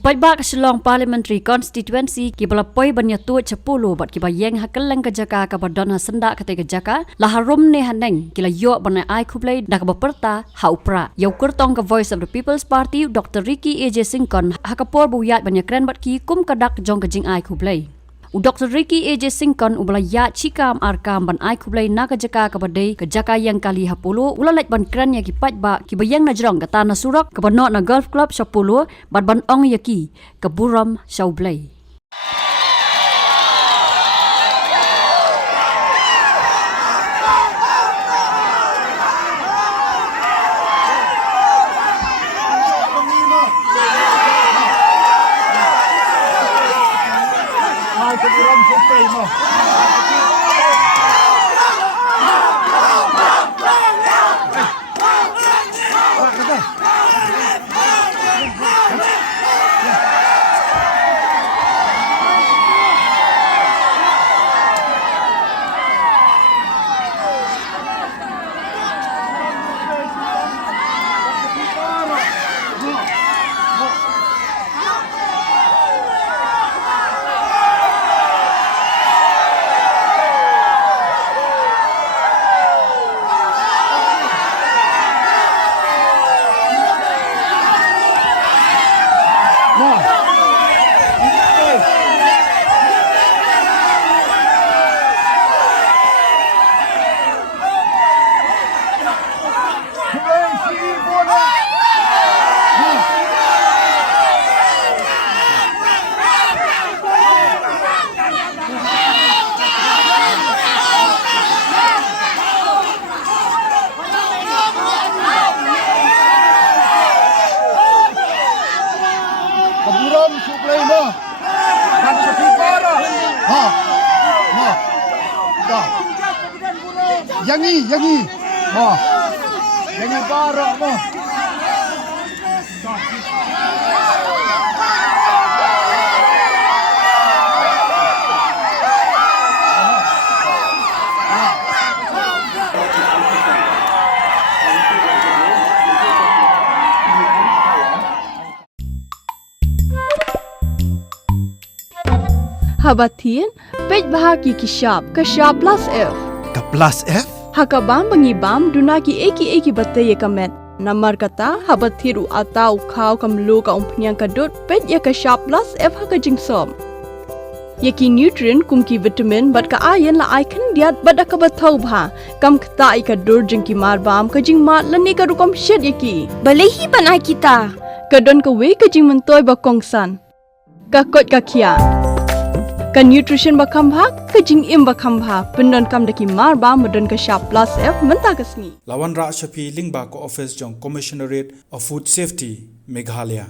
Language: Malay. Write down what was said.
Paidbah ke Shillong Parliamentary Constituency ki balapoi banyatu Polo bat ki bayeng hakeleng ke jaka ka badon hasenda kate ke jaka la harum ne haneng kila yo banai ai Khublei dak baperta haupra yau kurtong ke Voice of the People's Party Dr. Ricky AJ Syngkon hakapor buyat banyakren bat ki kum kadak Jong ke jing ai Khublei. Dr. Ricky AJ Syngkon ubalaya cikam arkam ban ai Khublei na ke jaka ke badai ke jaka yang kali Polo ulalait ban kran ya ki Paidbah ki bayang na jrong ke tanah surak ke banok na golf club Polo bat ban ong yaki ke Burom Khublei. Burom Khublei mo. Kan sepi para. Ha. Ma. Da. Yangi. Ma. Yangi para mo. Habatin, Paidbah ki kishap plus F. Ka plus F? Hakabam bangibam duna ki eki batte ye kamet. Namar kata habathiru atau khau kamlu ka umpnyang kadut pet ye kishap plus F haka jingsom. Yeki nutrient kum ki vitamin bat ka iron la icon diat bat ka bathau bha kam kta I ka dur jing ki mar bam ka jing mat lani ka rukom shed yeki. Balehi banai kita. Kadon ka we ka jing mentoy ba kongsan. Ka kot ka khia. Ka nutrition bakam bha ka jing im bakam bha pendon kam daki mar ba modon ka sharp plus F menta kasni Lawan Ra Shafi Lingba ko office Jong Commissionerate of Food Safety Meghalaya